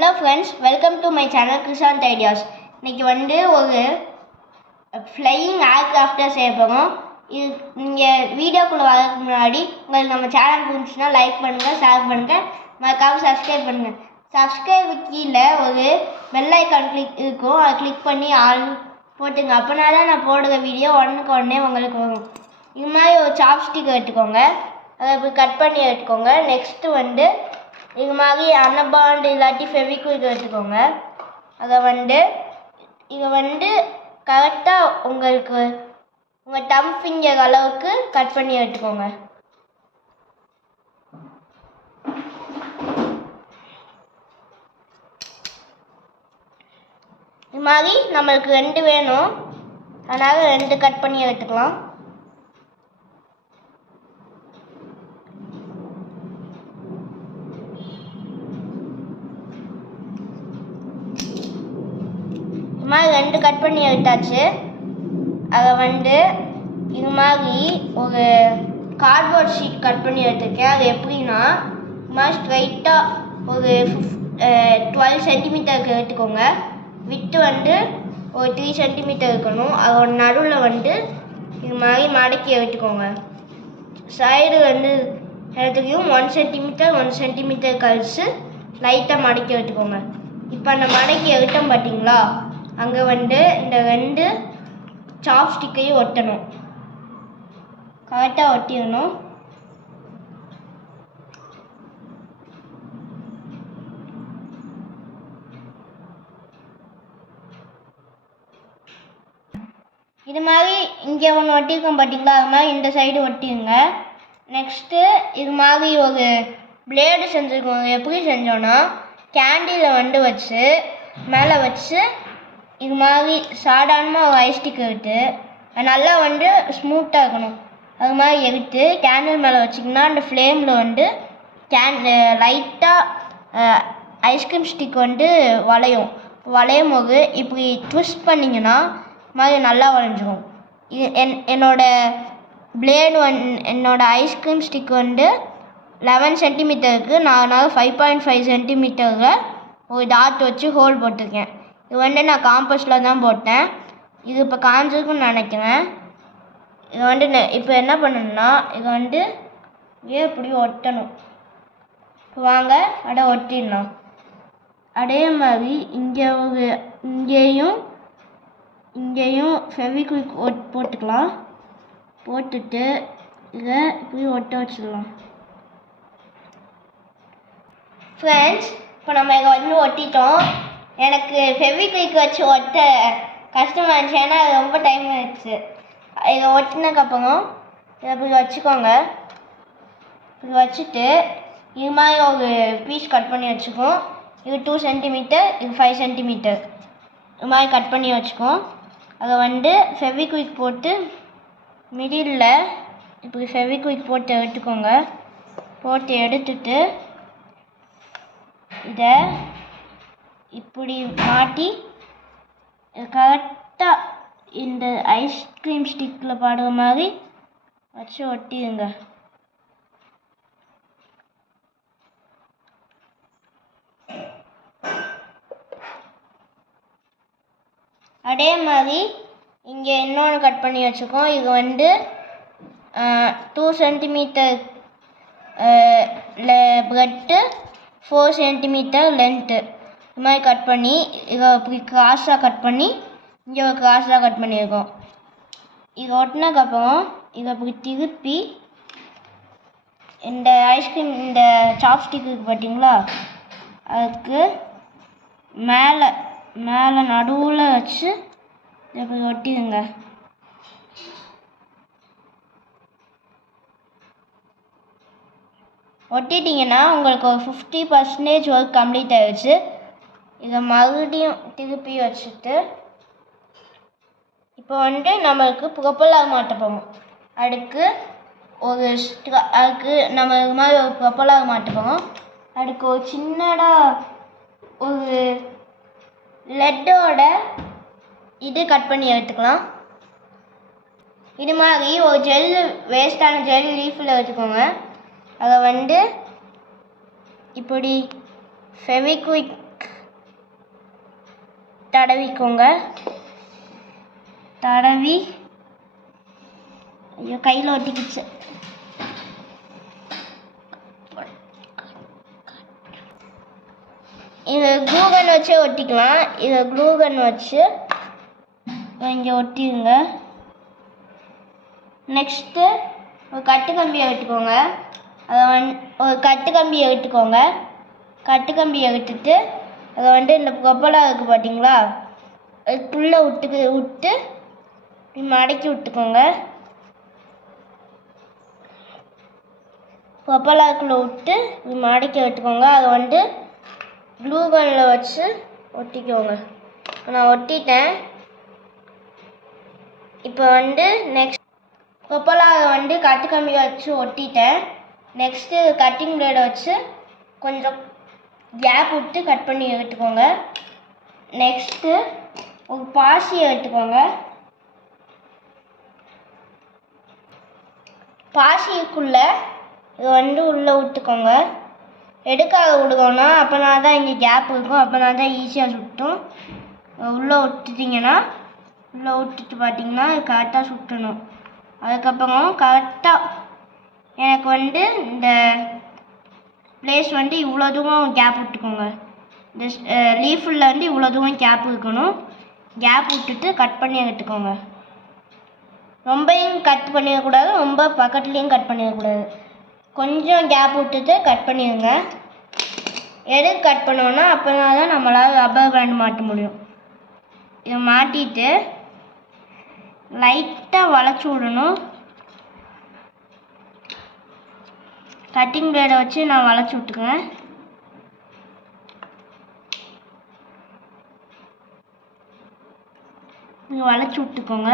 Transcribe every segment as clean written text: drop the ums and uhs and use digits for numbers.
Hello friends, welcome to my channel Krishant Ideas. இன்னைக்கு ஒரு flying aircraft செய்ய போறோம். நீங்க வீடியோக்குள்ள வரதுக்கு முன்னாடி உங்களுக்கு நம்ம சேனல் பிடிச்சினா லைக் பண்ணுங்க, ஷேர் பண்ணுங்க, மறக்காம சப்ஸ்கிரைப் பண்ணுங்க. சப்ஸ்கிரைப் கீழ ஒரு பெல் ஐகான் இருக்கும். அதை கிளிக் பண்ணி ஆல் போட்டுங்க. அப்பனாதான் நான் போடுற வீடியோ உடனே உங்களுக்கு வரும். இது மாதிரி ஒரு சாப்ஸ்டிக் எடுத்துக்கோங்க. அதை இப்படி கட் பண்ணி எடுத்துக்கோங்க. நெக்ஸ்ட் இது மாதிரி அன்னபாண்ட் இல்லாட்டி ஃபெவிக்விக் எடுத்துக்கோங்க. அதை இதை கரெக்டாக உங்கள் தம் ஃபிங்கர் அளவுக்கு கட் பண்ணி எடுத்துக்கோங்க. இது மாதிரி நம்மளுக்கு 2 வேணும், அதனால் 2 கட் பண்ணி எடுத்துக்கலாம். இது மாதிரி 2 கட் பண்ணி எடுத்தாச்சு. அதை இது மாதிரி ஒரு கார்ட்போர்ட் ஷீட் கட் பண்ணி எடுத்துருக்கேன். அது எப்படின்னா இது மாதிரி ஸ்ட்ரைட்டாக ஒரு 12 சென்டிமீட்டருக்கு எடுத்துக்கோங்க. விட்டு ஒரு 3 சென்டிமீட்டர் இருக்கணும். அதோட நடுவில் இது மாதிரி மடக்கி எடுத்துக்கோங்க. சைடு இடத்துலையும் 1 சென்டிமீட்டர் கழிச்சு லைட்டாக மடக்கி எடுத்துக்கோங்க. இப்போ அந்த மடக்கி எடுத்தோம் பார்த்தீங்களா, அங்கே இந்த 2 சாப்ஸ்டிக்கையும் ஒட்டணும். கரெக்டாக ஒட்டிடணும். இது மாதிரி இங்கே ஒன்று ஒட்டியிருக்கோம் பார்த்தீங்களா, அது மாதிரி இந்த சைடு ஒட்டிடுங்க. நெக்ஸ்ட்டு இது மாதிரி ஒரு பிளேடு செஞ்சுருக்கோம். எப்படி செஞ்சோன்னா கேண்டில் வச்சு மேலே வச்சு இது மாதிரி சாதாரணமாக ஒரு ஐஸ்டிக் எடுத்து நல்லா ஸ்மூத்தாக இருக்கணும். அது மாதிரி எடுத்து கேண்டில் மேலே வச்சிங்கன்னா அந்த ஃப்ளேமில் லைட்டாக ஐஸ்கிரீம் ஸ்டிக் வளையும் போது இப்படி ட்விஸ்ட் பண்ணிங்கன்னா மாதிரி நல்லா வளைஞ்சிரும். இது என்னோடய பிளேடு என்னோட ஐஸ்கிரீம் ஸ்டிக் 11 சென்டிமீட்டருக்கு நான் 5.5 சென்டிமீட்டரில் ஒரு டாட் வச்சு ஹோல் போட்டிருக்கேன். இது நான் காம்பஸில் தான் போட்டேன். இது இப்போ காஞ்சிருக்குன்னு நினைக்கிறேன். இது இப்போ என்ன பண்ணணும்னா இது இப்படி ஒட்டணும். வாங்க ஒட்டிடலாம். அதே மாதிரி இங்கேயும் ஃபெவிக்விக் போட்டுக்கலாம். போட்டுட்டு இதை இப்படி ஒட்ட வச்சிடலாம். ஃப்ரெண்ட்ஸ், இப்போ நம்ம இதை ஒட்டிட்டோம். எனக்கு ஃபெவிக்விக் வச்சு ஒட்ட கஷ்டமாக இருந்துச்சு, ஏன்னா அது ரொம்ப டைம் ஆயிடுச்சு. இதை ஒட்டினதுக்கப்புறம் இதை இப்படி வச்சுக்கோங்க. இப்படி வச்சுட்டு இது மாதிரி ஒரு பீஸ் கட் பண்ணி வச்சுக்கோம். இது 2 சென்டிமீட்டர், இது 5 சென்டிமீட்டர் இது மாதிரி கட் பண்ணி வச்சுக்கோம். அதை ஃபெவிக்விக் போட்டு மிடில் இப்படி ஃபெவிக்விக் போட்டு எடுத்துக்கோங்க. போட்டு எடுத்துட்டு இதை இப்படி மாட்டி கரெக்டாக இந்த ஐஸ்கிரீம் ஸ்டிக்கில் பாடுற மாதிரி வச்சு ஒட்டிடுங்க. அதே மாதிரி இங்கே இன்னொன்று கட் பண்ணி வச்சுக்கோம். இது 2 சென்டிமீட்டர் பிரெட்டு, 4 சென்டிமீட்டர் லென்த்து இது மாதிரி கட் பண்ணி இதை இப்படி கிராஸாக கட் பண்ணி இங்கே ஒரு கிராஸாக கட் பண்ணியிருக்கோம். இது ஒட்டினதுக்கப்புறம் இதை இப்படி திருப்பி இந்த ஐஸ்கிரீம் இந்த சாப்ஸ்டிக் இருக்குது பார்த்தீங்களா, அதுக்கு மேலே நடுவில் வச்சு இப்படி ஒட்டிடுங்க. ஒட்டிட்டிங்கன்னா உங்களுக்கு ஒரு 50% ஒர்க் கம்ப்ளீட் ஆகிடுச்சு. இதை மறுபடியும் திருப்பி வச்சுட்டு இப்போ நம்மளுக்கு ப்ரொப்பல்லர் மாட்ட போகும். அதுக்கு நம்ம இது மாதிரி ஒரு ப்ரொப்பல்லர் மாட்ட போகும். அதுக்கு ஒரு சின்னதாக ஒரு லெட்டோட இது கட் பண்ணி எடுத்துக்கலாம். இது மாதிரி ஒரு வேஸ்டான ஜெல் லீஃபில் வச்சுக்கோங்க. அதை இப்படி ஃபெவிக்விக் தடவிக்கோங்க. தடவி ஐயோ கையில் ஒட்டிக்கிச்சு. இதை க்ளூகன் வச்சே ஒட்டிக்கலாம். இதை க்ளூகன் வச்சு இங்கே ஒட்டிடுங்க. நெக்ஸ்ட்டு ஒரு கட்டுக்கம்பியை விட்டுக்கோங்க. ஒரு கட்டுக்கம்பியை விட்டுக்கோங்க. கட்டுக்கம்பியை விட்டுட்டு அதை இந்த கொப்பலா இருக்குது பார்த்தீங்களா, அதுக்குள்ளே விட்டு மடக்கி விட்டுக்கோங்க. கொப்பலாக்குள்ளே விட்டு மடக்கி விட்டுக்கோங்க. அதை க்ளூகனில் வச்சு ஒட்டிக்கோங்க. நான் ஒட்டிட்டேன். இப்போ நெக்ஸ்ட் கொப்பலாவை கட்டுக்கம்பியை வச்சு ஒட்டிட்டேன். நெக்ஸ்ட்டு கட்டிங் பிளேடை வச்சு கொஞ்சம் கேப் விட்டு கட் பண்ணி எடுத்துக்கோங்க. நெக்ஸ்ட்டு ஒரு பாசியை எடுத்துக்கோங்க. பாசிக்குள்ளே இது உள்ளே விட்டுக்கோங்க. எடுக்காத விடுவோன்னா அப்போனா தான் இங்கே கேப் இருக்கும். அப்போனா தான் ஈஸியாக சுட்டும். உள்ளே விட்டுட்டிங்கன்னா உள்ளே விட்டுட்டு பார்த்தீங்கன்னா கரெக்டாக சுட்டணும். அதுக்கப்புறம் கரெக்டாக எனக்கு இந்த பிளேஸ் இவ்வளோ தூரம் கேப் விட்டுக்கோங்க. இந்த லீஃபில் இவ்வளோ தூரம் கேப் இருக்கணும். கேப் விட்டுட்டு கட் பண்ணி எடுத்துக்கோங்க. ரொம்பையும் கட் பண்ணிடக்கூடாது, ரொம்ப பக்கத்துலேயும் கட் பண்ணிடக்கூடாது. கொஞ்சம் கேப் விட்டுட்டு கட் பண்ணிடுங்க. எதுக்கு கட் பண்ணோன்னா அப்போனா தான் நம்மளால் ரப்பர் பேண்ட் மாட்ட முடியும். இதை மாட்டிட்டு லைட்டாக வளைச்சி விடணும். கட்டிங் பிளேடை வச்சு நான் வளைச்சி விட்டுக்குவேன். நீங்கள் வளைச்சி விட்டுக்கோங்க.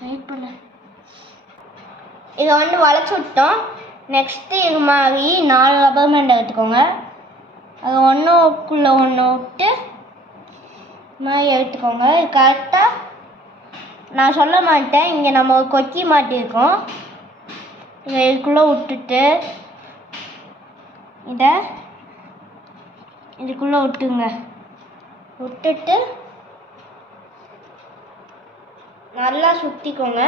வெயிட் பண்ண இதை வளைச்சி விட்டோம். நெக்ஸ்ட்டு இது மாதிரி 4 ரப்பர் பேண்ட் எடுத்துக்கோங்க. அது ஒன்றுக்குள்ளே ஒன்று விட்டு மாதிரி எடுத்துக்கோங்க. கரெக்டாக நான் சொல்ல மாட்டேன், இங்கே நம்ம ஒரு கொக்கி மாட்டியிருக்கோம். இதை இதுக்குள்ளே விட்டுட்டு இதை இதுக்குள்ளே விட்டுங்க. விட்டுட்டு நல்லா சுற்றிக்கோங்க.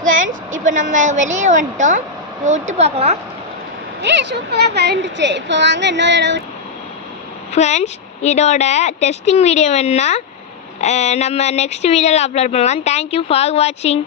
ஃப்ரெண்ட்ஸ், இப்போ நம்ம வெளியே வந்துட்டோம். விட்டு பார்க்கலாம். சூப்பராக கலந்துச்சு. இப்போ வாங்க இன்னொரு ஃப்ரெண்ட்ஸ், இதோட டெஸ்டிங் வீடியோ வேணுன்னா நம்ம நெக்ஸ்ட் வீடியோவில் அப்லோட் பண்ணலாம். தேங்க்யூ ஃபார் வாட்சிங்.